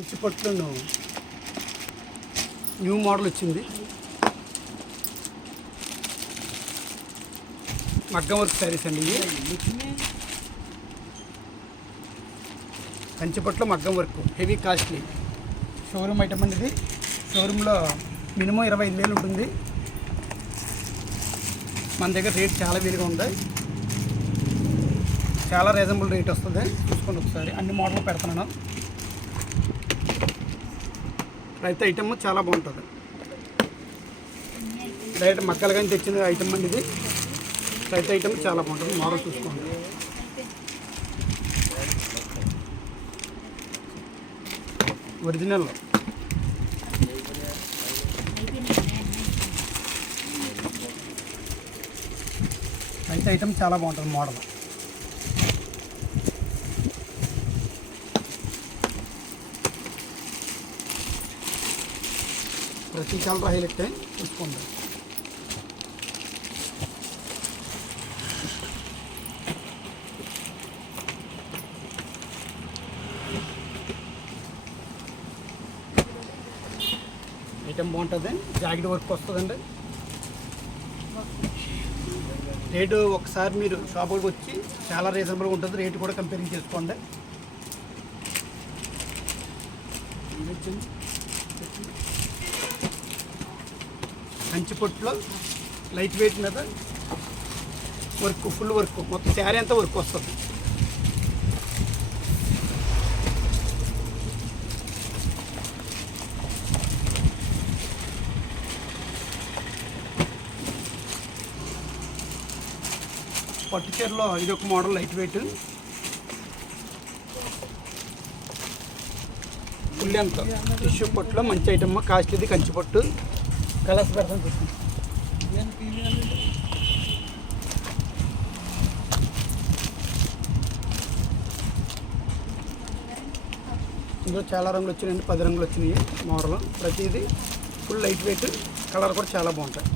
Kanchi పట్టులను new model వచ్చింది. మగ్గం work saris అండి ఇవి. కంచిపట్లో మగ్గం work heavy costly. Showroom item అండి ఇది. షోరూంలో మినిమం ఇరవై ఐదు వేలు ఉంటుంది. మన దగ్గర రేట్ చాలా వీలుగా ఉంది. చాలా రీజనబుల్ రేట్ వస్తుంది. చూసుకోండి ఒకసారి. అన్ని మోడల్ పెడుతున్నాను. రైతు ఐటమ్ చాలా బాగుంటుంది. డైరెక్ట్ మక్కలు కానీ తెచ్చిన ఐటమ్ అండి ఇది. రైతు ఐటమ్ చాలా బాగుంటుంది. మోడల్ చూసుకోండి. ఒరిజినల్ రైతు ఐటమ్ చాలా బాగుంటుంది. మోడల్ ప్రతి కలర్ హైలైట్ చూసుకోండి ఐటమ్ బాగుంటుంది జాకెట్ వర్క్ వస్తుందండి రేటు ఒకసారి మీరు షాపుకి వచ్చి చాలా రీజనబుల్గా ఉంటుంది రేటు కూడా కంపేరింగ్ చేసుకోండి. కంచి పొట్టులో లైట్ వెయిట్ మీద వర్క్ ఫుల్ వర్క్ మొత్తం శారీ అంతా వర్క్ వస్తుంది. పట్టు చీరలో ఇది ఒక మోడల్ లైట్ వెయిట్. ఫుల్ ఎంత టిష్యూ పట్టులో మంచి ఐటమ్ కాస్ట్ ఇది కంచి కలర్స్ పెడతాను ఇందులో చాలా రంగులు వచ్చినాయండి. పది రంగులు వచ్చినాయి మోడల్. ప్రతిదీ ఫుల్ లైట్ వెయిట్ కలర్ కూడా చాలా బాగుంటాయి.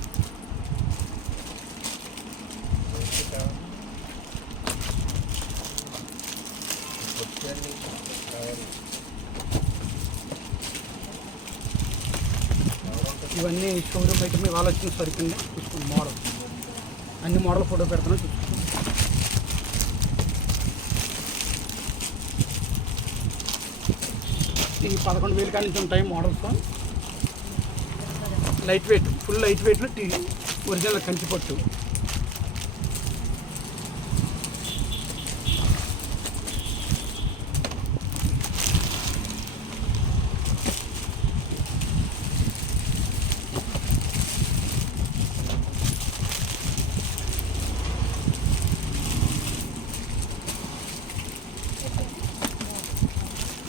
అన్ని షోరూమ్ ఐటమ్ ఇవాళ వచ్చిన సరికండి చూసుకోండి మోడల్ అన్ని మోడల్ ఫోటో పెడతాను చూసుకోండి ఈ పదకొండు వేలు కానీ ఉంటాయి models light weight full light వెయిట్లో టీ ఒరిజినల్ కంచిపట్టు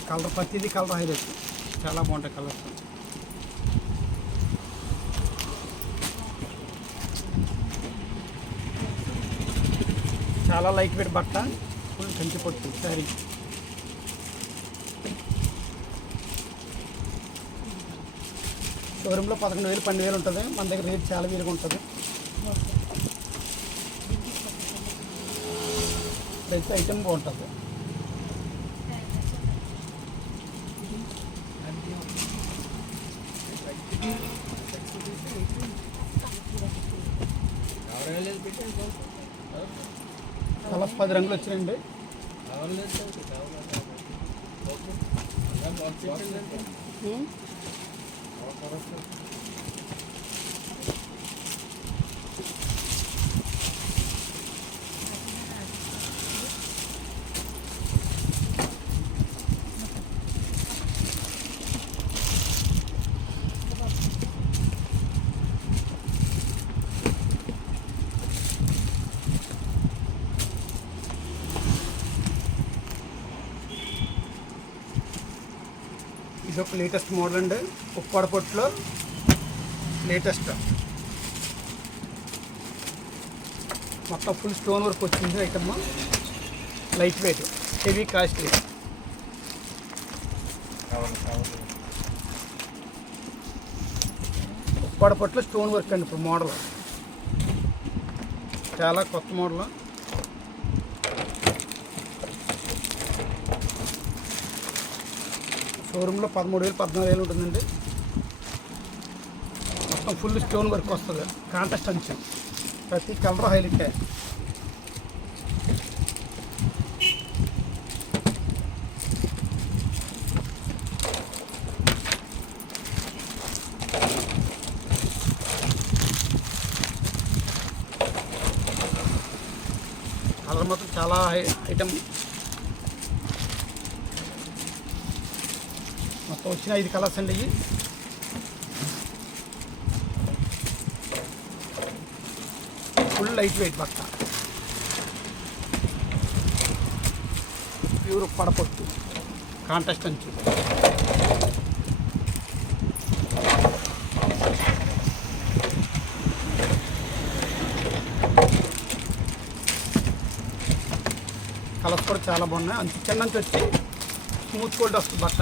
కలర్ ప్రతిదీ కలర్ హైలైట్. చాలా బాగుంటాయి కలర్స్. చాలా లైట్ వెయిట్ బట్ట ఫుల్ కంచి పట్టు శారీ షోరూంలో పదకొండు వేలు పన్నెండు వేలు ఉంటుంది. మన దగ్గర రేట్ చాలా వీలుగా ఉంటుంది. ప్రతి ఐటమ్ బాగుంటుంది. కలర్స్ పది రంగులు వచ్చినాయండి. కావాలి ఇది ఒక లేటెస్ట్ మోడల్ అండి. ఉప్పాడ పొట్టులో లేటెస్ట్ మొత్తం ఫుల్ స్టోన్ వర్క్ వచ్చింది item light weight heavy costly Uppada పొట్టులో stone work అండి ఇప్పుడు మోడల్ చాలా కొత్త మోడల్ షోరూంలో పదమూడు వేలు పద్నాలుగు వేలు ఉంటుందండి. మొత్తం ఫుల్ స్టోన్ వర్క్ వస్తుంది. కాంటెస్ట్ అంచు. ప్రతి కలర్ హైలైట్. కలర్ మొత్తం చాలా ఐటమ్. వచ్చిన ఐదు కలర్స్ అండి ఇవి. ఫుల్ లైట్ వెయిట్ బట్ట. ప్యూర్ పడపొట్టు. కాంటెస్ట్ అంచు. కలర్స్ కూడా చాలా బాగున్నాయి. అంత చిన్న నుంచి వచ్చి స్మూత్ గోల్డ్ వస్తుంది బట్ట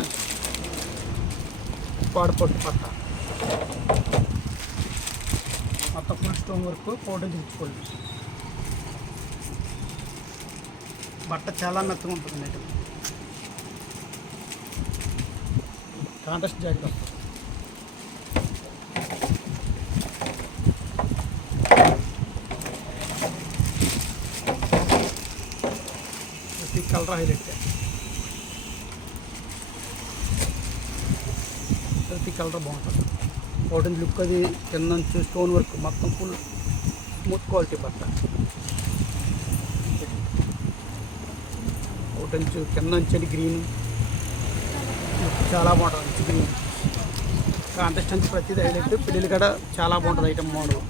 పాడపొట్టు బట్ట మొత్తం ఫుల్ స్టోన్ వర్క్ పౌడర్ దించుకోండి బట్ట చాలా మెత్తగా ఉంటుంది మేడం కాంటెస్ట్ జాకెట్ వస్తుంది ప్రతి కలర్ హైలైట్ ప్రతి కలర్ బాగుంటుంది. పౌడర్ లుక్ అది కింద నుంచి స్టోన్ వర్క్ మొత్తం ఫుల్ స్మూత్ క్వాలిటీ బట్ట ఒకటి నుంచి కింద నుంచి గ్రీన్ చాలా బాగుంటుంది. గ్రీన్ కాంటెస్ట్ అంతా ప్రతిదీ హైలైట్ పెళ్ళిళ్ళు కూడా చాలా బాగుంటుంది ఐటమ్ మోడల్